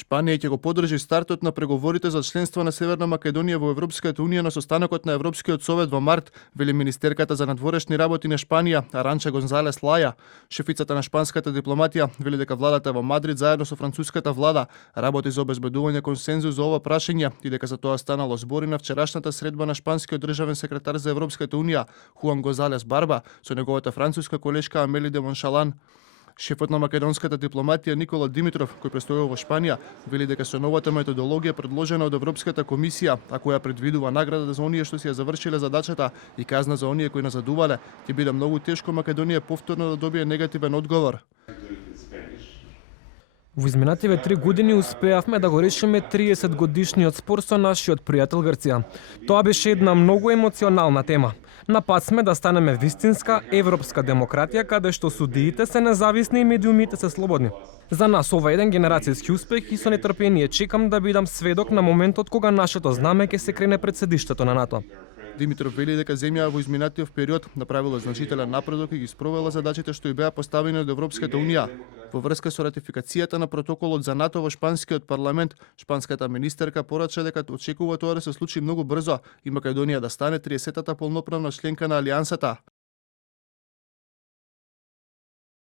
Шпанија ќе го поддржи стартот на преговорите за членство на Северна Македонија во Европската унија на состанокот на Европскиот совет во март, вели министерката за надворешни работи на Шпанија, Аранча Гонзалес Лаја. Шефицата на шпанската дипломатија вели дека владата во Мадрид заедно со француската влада работи за обезбедување консензус за ова прашање и дека за тоа станало збори на вчерашната средба на шпанскиот државен секретар за Европската унија Хуан Гонзалес Барба со неговата француска колешка Амели де Моншалан. Шефот на македонската дипломатија Никола Димитров, кој престојува во Шпанија, вели дека со новата методологија предложена од Европската комисија, а која предвидува награда за оние што си ја завршиле задачата и казна за оние кои назадувале, ќе биде многу тешко Македонија повторно да добие негативен одговор. Во изминативе 3 години успеавме да го решиме 30 годишниот спор со нашиот пријател Грција. Тоа беше една многу емоционална тема. На пат сме да станеме вистинска европска демократија каде што судиите се независни и медиумите се слободни. За нас ова е еден генерацијски успех и со нетрпение чекам да бидам сведок на моментот кога нашето знаме ќе се крене пред седиштето на НАТО. Димитров вели дека земјава во изминатиот период направила значителен напредок и ги спровела задачите што и беа поставени од Европската унија. Во врска со ратификацијата на протоколот за НАТО во шпанскиот парламент, шпанската министерка порача дека очекува тоа да се случи многу брзо и Македонија да стане 30-та полноправна членка на алијансата.